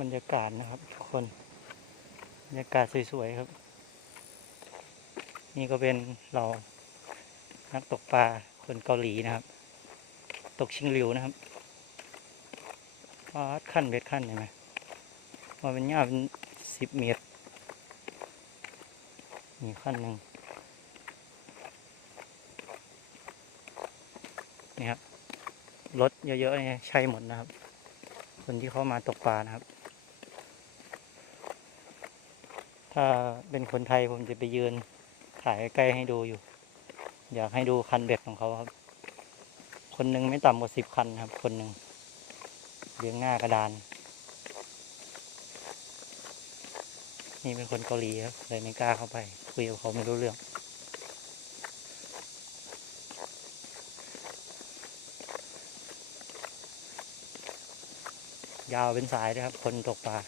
บรรยากาศนะครับทุกคนบรรยากาศสวยๆครับ นี่ก็เป็นเรานักตกปลาคนเกาหลีนะครับ ตกชิงหลิวนะครับวัดขั้นเบ็ดขั้นเห็นไหมว่าเป็นยาเป็นสิบเมตรมีขั้นหนึ่งนี่ครับรถเยอะๆเนี่ยใช่หมดนะครับ คนที่เข้ามาตกปลานะครับ ถ้าเป็นคนไทยผมจะไปยืนถ่ายใกล้ให้ดูอยู่ อยากให้ดูคันเบ็ดของเขาครับ คนหนึ่งไม่ต่ำกว่าสิบคันครับ คนหนึ่งเลี้ยงหน้ากระดาน นี่เป็นคนเกาหลีครับเลยไม่กล้าเข้าไป คุยกับเขาไม่รู้เรื่องยาวเป็นสายนะครับ คนตกปลา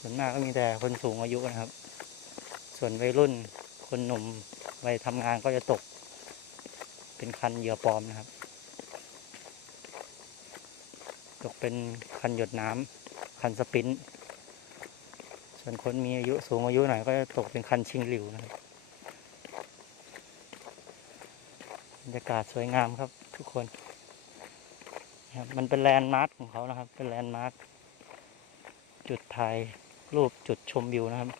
ส่วนมากก็มีแต่คนสูงอายุนะครับ ส่วนวัยรุ่นคนหนุ่มวัยทำงานก็จะตก เป็นคันเหยื่อปลอมนะครับ ตกเป็นคันหยดน้ำคันสปรินต์ส่วนคนมีอายุสูงอายุหน่อยก็จะตกเป็นคันชิงหลิวนะครับบรรยากาศสวยงามครับทุกคนมันเป็นแลนด์มาร์คของเขานะครับ เป็นแลนด์มาร์คจุดถ่าย รูปจุดชมวิวนะครับ